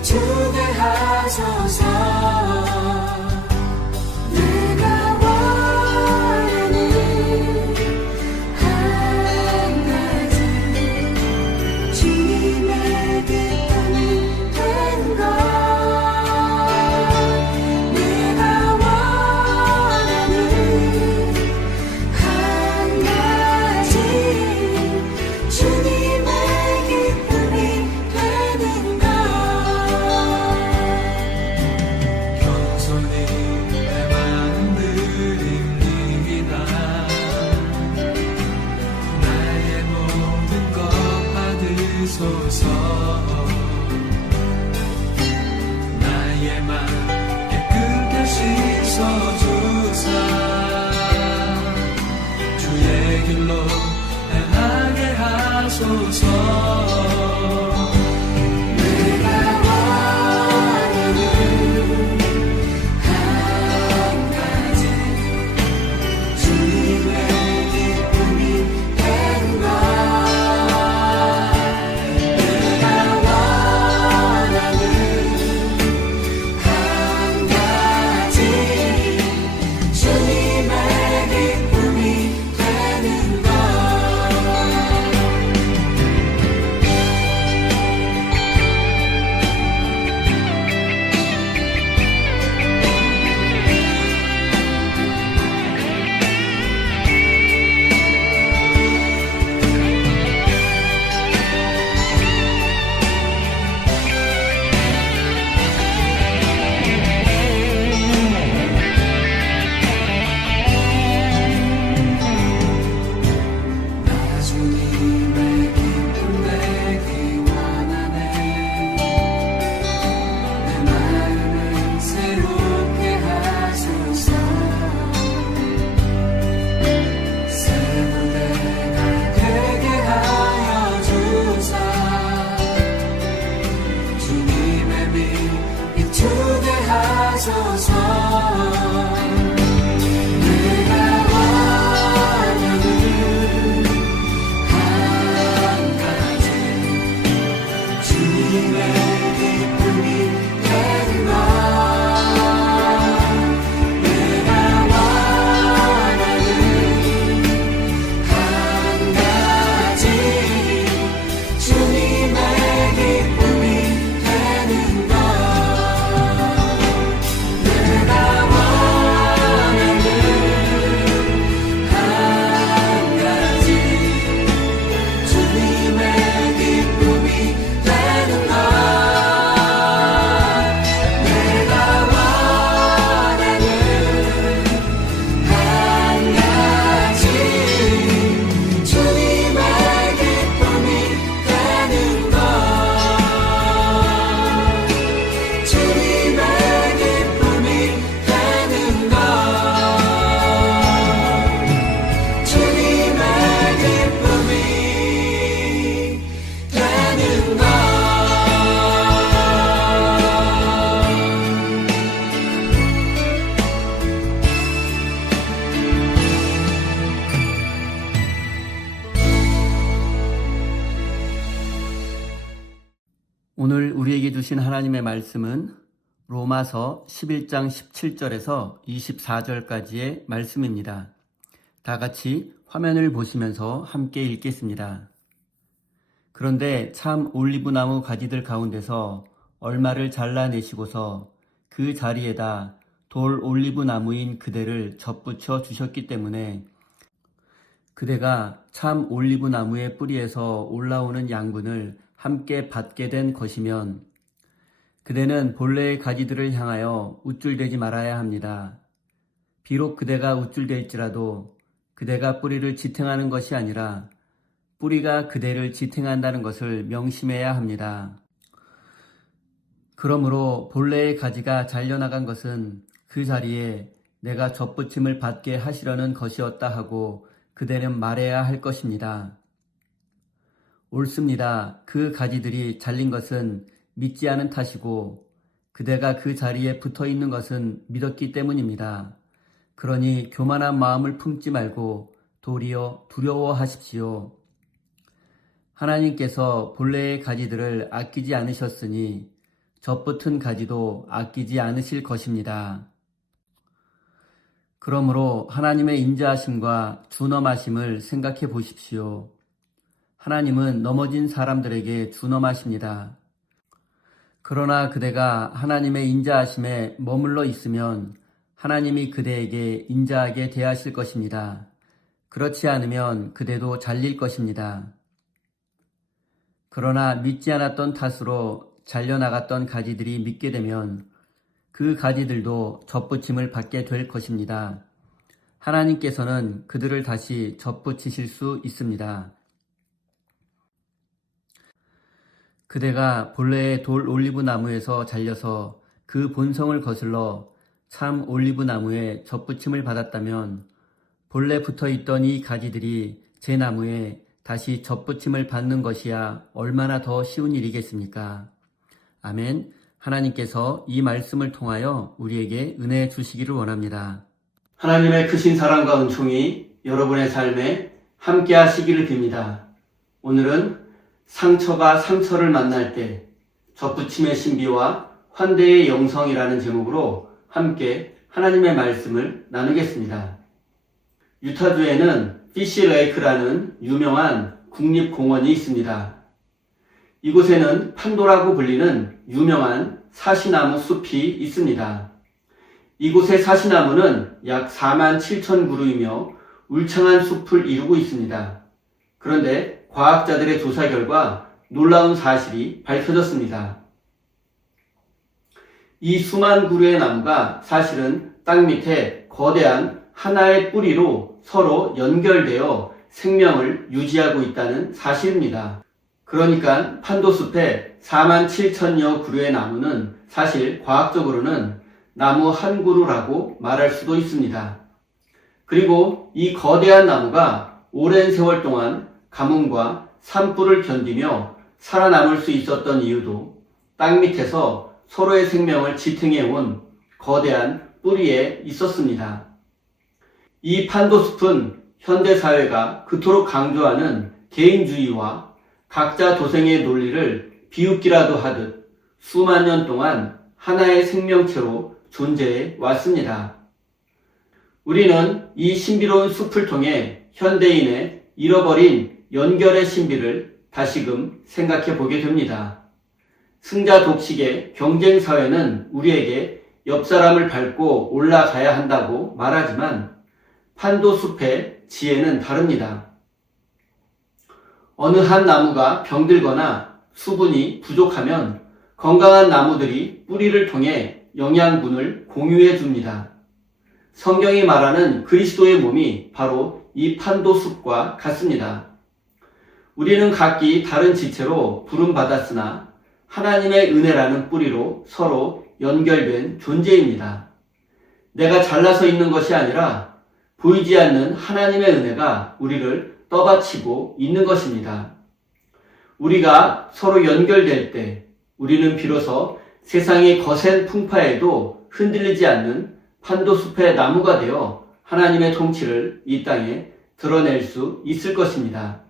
비추게 하소서. 내가 원하는 한 가지 주님의 기쁨이 되는 것. 내가 원하는 한 가지 주님의 기쁨이 되는 것. 겸손히 내 마음 드립니다. 나의 모든 것 받으소서. 나의 맘 깨끗이 씻어주사 주의 길로 행하게 하소서. 내가 원하는 한 가지 주님의 기쁨이 되는 것. 내가 원하는 한 가지 주님의 기쁨이 되는 것. 나 주님의 기쁨 되기 원하네. 내 마음을 새롭게 하소서. 새 무대가 되게 하여 주사 주님의 빛 비추게 하소서. 내가 원하는 한 가지 주님의 기쁨이 되는 것. 내가 원하는 한 가지 주님의 기쁨이 되는 것. 내가 원하는 한 가지 주님의 기쁨이 되는 것. 내가 원하는 한 가지 주님의 기쁨이 되는 것. 주님의 기쁨이 되는 것. 주님의 기쁨이 되는 것. 오늘 우리에게 주신 하나님의 말씀은 로마서 11장 17절에서 24절까지의 말씀입니다. 다 같이 화면을 보시면서 함께 읽겠습니다. 그런데 참 올리브나무 가지들 가운데서 얼마를 잘라내시고서 그 자리에다 돌 올리브나무인 그대를 접붙여 주셨기 때문에 그대가 참 올리브나무의 뿌리에서 올라오는 양분을 함께 받게 된 것이면 그대는 본래의 가지들을 향하여 우쭐대지 말아야 합니다. 비록 그대가 우쭐댈지라도 그대가 뿌리를 지탱하는 것이 아니라 뿌리가 그대를 지탱한다는 것을 명심해야 합니다. 그러므로 본래의 가지가 잘려나간 것은 그 자리에 내가 접붙임을 받게 하시려는 것이었다 하고 그대는 말해야 할 것입니다. 옳습니다. 그 가지들이 잘린 것은 믿지 않은 탓이고 그대가 그 자리에 붙어 있는 것은 믿었기 때문입니다. 그러니 교만한 마음을 품지 말고 도리어 두려워하십시오. 하나님께서 본래의 가지들을 아끼지 않으셨으니 젖붙은 가지도 아끼지 않으실 것입니다. 그러므로 하나님의 인자하심과 준엄하심을 생각해 보십시오. 하나님은 넘어진 사람들에게 준엄하십니다. 그러나 그대가 하나님의 인자하심에 머물러 있으면 하나님이 그대에게 인자하게 대하실 것입니다. 그렇지 않으면 그대도 잘릴 것입니다. 그러나 믿지 않았던 탓으로 잘려나갔던 가지들이 믿게 되면 그 가지들도 젖붙임을 받게 될 것입니다. 하나님께서는 그들을 다시 젖붙이실 수 있습니다. 그대가 본래의 돌 올리브 나무에서 잘려서 그 본성을 거슬러 참 올리브 나무에 젖붙임을 받았다면 본래 붙어있던 이 가지들이 제 나무에 다시 젖붙임을 받는 것이야 얼마나 더 쉬운 일이겠습니까? 아멘. 하나님께서 이 말씀을 통하여 우리에게 은혜 주시기를 원합니다. 하나님의 크신 사랑과 은총이 여러분의 삶에 함께 하시기를 빕니다. 오늘은 상처가 상처를 만날 때 젖붙임의 신비와 환대의 영성이라는 제목으로 함께 하나님의 말씀을 나누겠습니다. 유타주에는 피시 레이크라는 유명한 국립공원이 있습니다. 이곳에는 판도라고 불리는 유명한 사시나무 숲이 있습니다. 이곳의 사시나무는 약 47,000그루이며 울창한 숲을 이루고 있습니다. 그런데 과학자들의 조사 결과 놀라운 사실이 밝혀졌습니다. 이 수만 그루의 나무가 사실은 땅 밑에 거대한 하나의 뿌리로 서로 연결되어 생명을 유지하고 있다는 사실입니다. 그러니까 판도숲의 47,000여 그루의 나무는 사실 과학적으로는 나무 한 그루라고 말할 수도 있습니다. 그리고 이 거대한 나무가 오랜 세월 동안 가뭄과 산불을 견디며 살아남을 수 있었던 이유도 땅 밑에서 서로의 생명을 지탱해온 거대한 뿌리에 있었습니다. 이 판도숲은 현대사회가 그토록 강조하는 개인주의와 각자 도생의 논리를 비웃기라도 하듯 수만 년 동안 하나의 생명체로 존재해 왔습니다. 우리는 이 신비로운 숲을 통해 현대인의 잃어버린 연결의 신비를 다시금 생각해 보게 됩니다. 승자 독식의 경쟁 사회는 우리에게 옆 사람을 밟고 올라가야 한다고 말하지만 판도숲의 지혜는 다릅니다. 어느 한 나무가 병들거나 수분이 부족하면 건강한 나무들이 뿌리를 통해 영양분을 공유해 줍니다. 성경이 말하는 그리스도의 몸이 바로 이 판도숲과 같습니다. 우리는 각기 다른 지체로 부름받았으나 하나님의 은혜라는 뿌리로 서로 연결된 존재입니다. 내가 잘나서 있는 것이 아니라 보이지 않는 하나님의 은혜가 우리를 떠받치고 있는 것입니다. 우리가 서로 연결될 때 우리는 비로소 세상의 거센 풍파에도 흔들리지 않는 판도숲의 나무가 되어 하나님의 통치를 이 땅에 드러낼 수 있을 것입니다.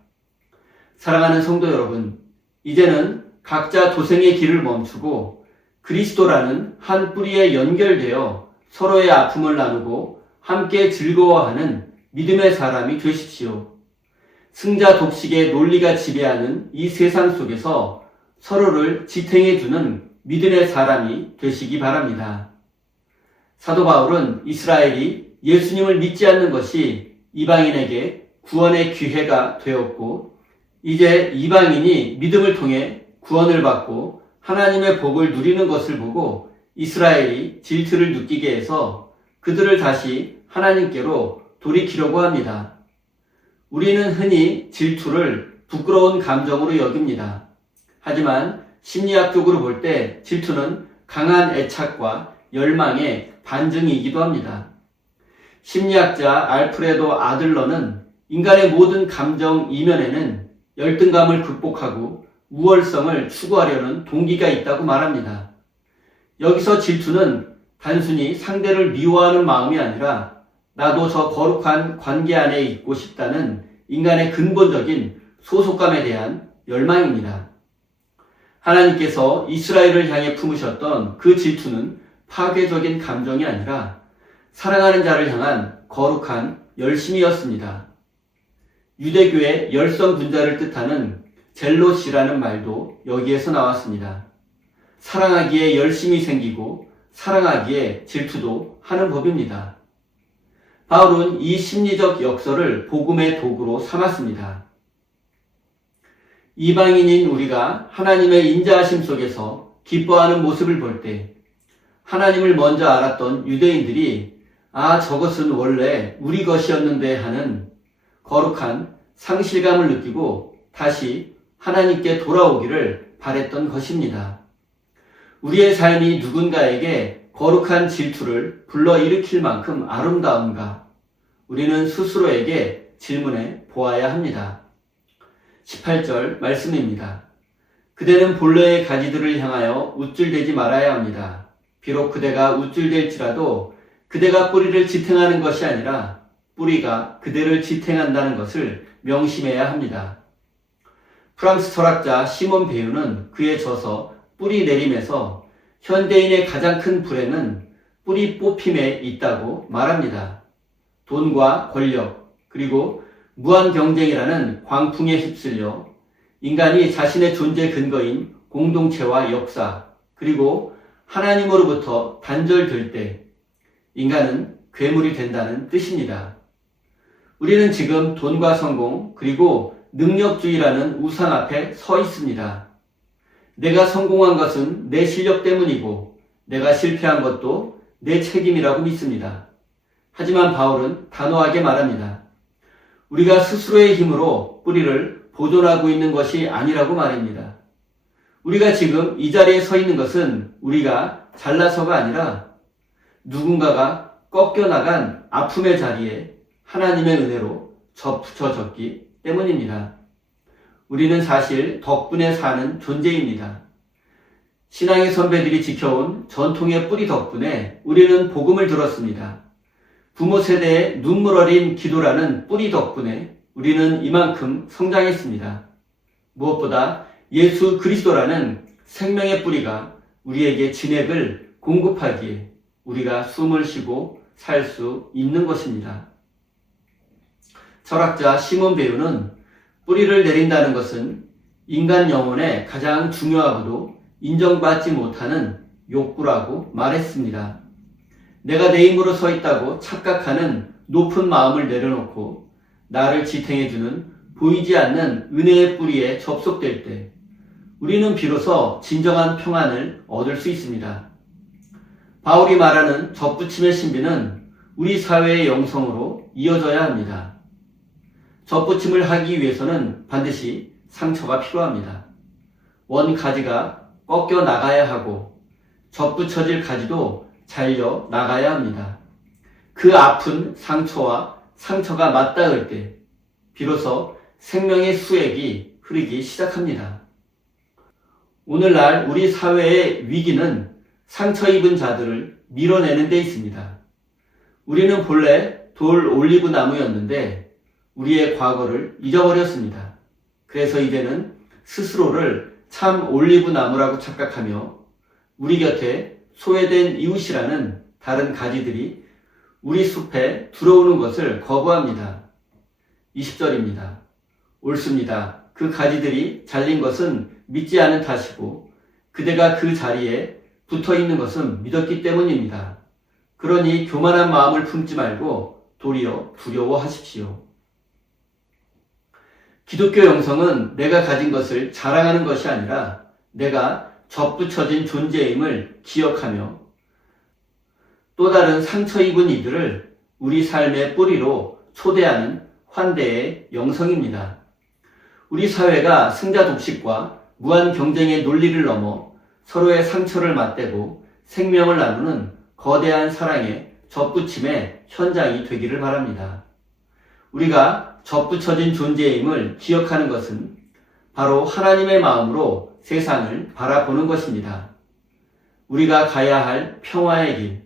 사랑하는 성도 여러분, 이제는 각자 도생의 길을 멈추고 그리스도라는 한 뿌리에 연결되어 서로의 아픔을 나누고 함께 즐거워하는 믿음의 사람이 되십시오. 승자 독식의 논리가 지배하는 이 세상 속에서 서로를 지탱해주는 믿음의 사람이 되시기 바랍니다. 사도 바울은 이스라엘이 예수님을 믿지 않는 것이 이방인에게 구원의 기회가 되었고 이제 이방인이 믿음을 통해 구원을 받고 하나님의 복을 누리는 것을 보고 이스라엘이 질투를 느끼게 해서 그들을 다시 하나님께로 돌이키려고 합니다. 우리는 흔히 질투를 부끄러운 감정으로 여깁니다. 하지만 심리학적으로 볼 때 질투는 강한 애착과 열망의 반증이기도 합니다. 심리학자 알프레도 아들러는 인간의 모든 감정 이면에는 열등감을 극복하고 우월성을 추구하려는 동기가 있다고 말합니다. 여기서 질투는 단순히 상대를 미워하는 마음이 아니라 나도 저 거룩한 관계 안에 있고 싶다는 인간의 근본적인 소속감에 대한 열망입니다. 하나님께서 이스라엘을 향해 품으셨던 그 질투는 파괴적인 감정이 아니라 사랑하는 자를 향한 거룩한 열심이었습니다. 유대교의 열성 분자를 뜻하는 젤롯이라는 말도 여기에서 나왔습니다. 사랑하기에 열심이 생기고 사랑하기에 질투도 하는 법입니다. 바울은 이 심리적 역설을 복음의 도구로 삼았습니다. 이방인인 우리가 하나님의 인자하심 속에서 기뻐하는 모습을 볼 때 하나님을 먼저 알았던 유대인들이 저것은 원래 우리 것이었는데 하는 거룩한 상실감을 느끼고 다시 하나님께 돌아오기를 바랬던 것입니다. 우리의 삶이 누군가에게 거룩한 질투를 불러일으킬 만큼 아름다운가? 우리는 스스로에게 질문해 보아야 합니다. 18절 말씀입니다. 그대는 본래의 가지들을 향하여 우쭐대지 말아야 합니다. 비록 그대가 우쭐댈지라도 그대가 뿌리를 지탱하는 것이 아니라 뿌리가 그대를 지탱한다는 것을 명심해야 합니다. 프랑스 철학자 시몬 베유는 그의 저서 뿌리 내림에서 현대인의 가장 큰 불행은 뿌리 뽑힘에 있다고 말합니다. 돈과 권력 그리고 무한 경쟁이라는 광풍에 휩쓸려 인간이 자신의 존재 근거인 공동체와 역사 그리고 하나님으로부터 단절될 때 인간은 괴물이 된다는 뜻입니다. 우리는 지금 돈과 성공 그리고 능력주의라는 우상 앞에 서 있습니다. 내가 성공한 것은 내 실력 때문이고 내가 실패한 것도 내 책임이라고 믿습니다. 하지만 바울은 단호하게 말합니다. 우리가 스스로의 힘으로 뿌리를 보존하고 있는 것이 아니라고 말입니다. 우리가 지금 이 자리에 서 있는 것은 우리가 잘나서가 아니라 누군가가 꺾여나간 아픔의 자리에 하나님의 은혜로 접붙여졌기 때문입니다. 우리는 사실 덕분에 사는 존재입니다. 신앙의 선배들이 지켜온 전통의 뿌리 덕분에 우리는 복음을 들었습니다. 부모 세대의 눈물 어린 기도라는 뿌리 덕분에 우리는 이만큼 성장했습니다. 무엇보다 예수 그리스도라는 생명의 뿌리가 우리에게 진액을 공급하기에 우리가 숨을 쉬고 살 수 있는 것입니다. 철학자 시몬 베유는 뿌리를 내린다는 것은 인간 영혼의 가장 중요하고도 인정받지 못하는 욕구라고 말했습니다. 내가 내 힘으로 서 있다고 착각하는 높은 마음을 내려놓고 나를 지탱해주는 보이지 않는 은혜의 뿌리에 접속될 때 우리는 비로소 진정한 평안을 얻을 수 있습니다. 바울이 말하는 접붙임의 신비는 우리 사회의 영성으로 이어져야 합니다. 접붙임을 하기 위해서는 반드시 상처가 필요합니다. 원 가지가 꺾여 나가야 하고 접붙여질 가지도 잘려 나가야 합니다. 그 아픈 상처와 상처가 맞닿을 때 비로소 생명의 수액이 흐르기 시작합니다. 오늘날 우리 사회의 위기는 상처 입은 자들을 밀어내는 데 있습니다. 우리는 본래 돌 올리브 나무였는데 우리의 과거를 잊어버렸습니다. 그래서 이제는 스스로를 참 올리브 나무라고 착각하며 우리 곁에 소외된 이웃이라는 다른 가지들이 우리 숲에 들어오는 것을 거부합니다. 20절입니다. 옳습니다. 그 가지들이 잘린 것은 믿지 않은 탓이고 그대가 그 자리에 붙어 있는 것은 믿었기 때문입니다. 그러니 교만한 마음을 품지 말고 도리어 두려워하십시오. 기독교 영성은 내가 가진 것을 자랑하는 것이 아니라 내가 접붙여진 존재임을 기억하며 또 다른 상처 입은 이들을 우리 삶의 뿌리로 초대하는 환대의 영성입니다. 우리 사회가 승자 독식과 무한 경쟁의 논리를 넘어 서로의 상처를 맞대고 생명을 나누는 거대한 사랑의 접붙임의 현장이 되기를 바랍니다. 우리가 접붙여진 존재임을 기억하는 것은 바로 하나님의 마음으로 세상을 바라보는 것입니다. 우리가 가야 할 평화의 길,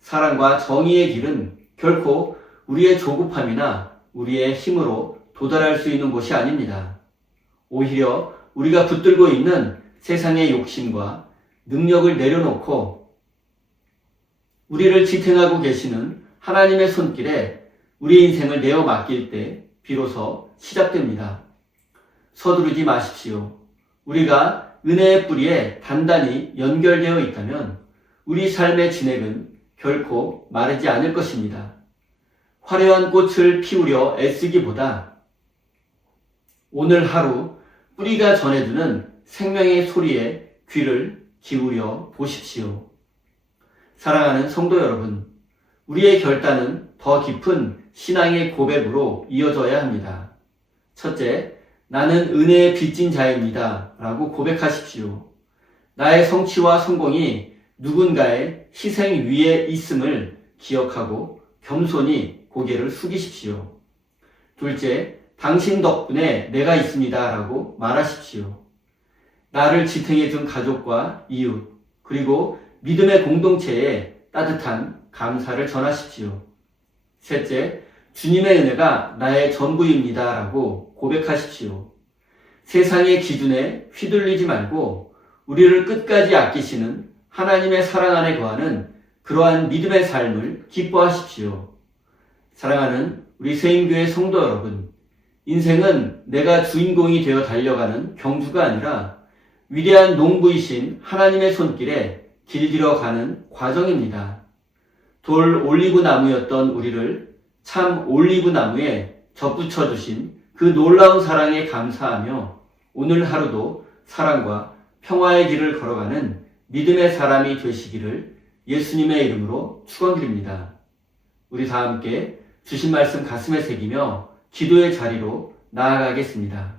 사랑과 정의의 길은 결코 우리의 조급함이나 우리의 힘으로 도달할 수 있는 곳이 아닙니다. 오히려 우리가 붙들고 있는 세상의 욕심과 능력을 내려놓고 우리를 지탱하고 계시는 하나님의 손길에 우리 인생을 내어 맡길 때 비로소 시작됩니다. 서두르지 마십시오. 우리가 은혜의 뿌리에 단단히 연결되어 있다면 우리 삶의 진액은 결코 마르지 않을 것입니다. 화려한 꽃을 피우려 애쓰기보다 오늘 하루 뿌리가 전해주는 생명의 소리에 귀를 기울여 보십시오. 사랑하는 성도 여러분, 우리의 결단은 더 깊은 신앙의 고백으로 이어져야 합니다. 첫째, 나는 은혜에 빚진 자입니다. 라고 고백하십시오. 나의 성취와 성공이 누군가의 희생 위에 있음을 기억하고 겸손히 고개를 숙이십시오. 둘째, 당신 덕분에 내가 있습니다. 라고 말하십시오. 나를 지탱해준 가족과 이웃, 그리고 믿음의 공동체에 따뜻한 감사를 전하십시오. 셋째, 주님의 은혜가 나의 전부입니다. 라고 고백하십시오. 세상의 기준에 휘둘리지 말고 우리를 끝까지 아끼시는 하나님의 사랑 안에 거하는 그러한 믿음의 삶을 기뻐하십시오. 사랑하는 우리 세임교회 성도 여러분, 인생은 내가 주인공이 되어 달려가는 경주가 아니라 위대한 농부이신 하나님의 손길에 길들여가는 과정입니다. 돌 올리브 나무였던 우리를 참 올리브 나무에 접붙여 주신 그 놀라운 사랑에 감사하며 오늘 하루도 사랑과 평화의 길을 걸어가는 믿음의 사람이 되시기를 예수님의 이름으로 축원드립니다. 우리 다 함께 주신 말씀 가슴에 새기며 기도의 자리로 나아가겠습니다.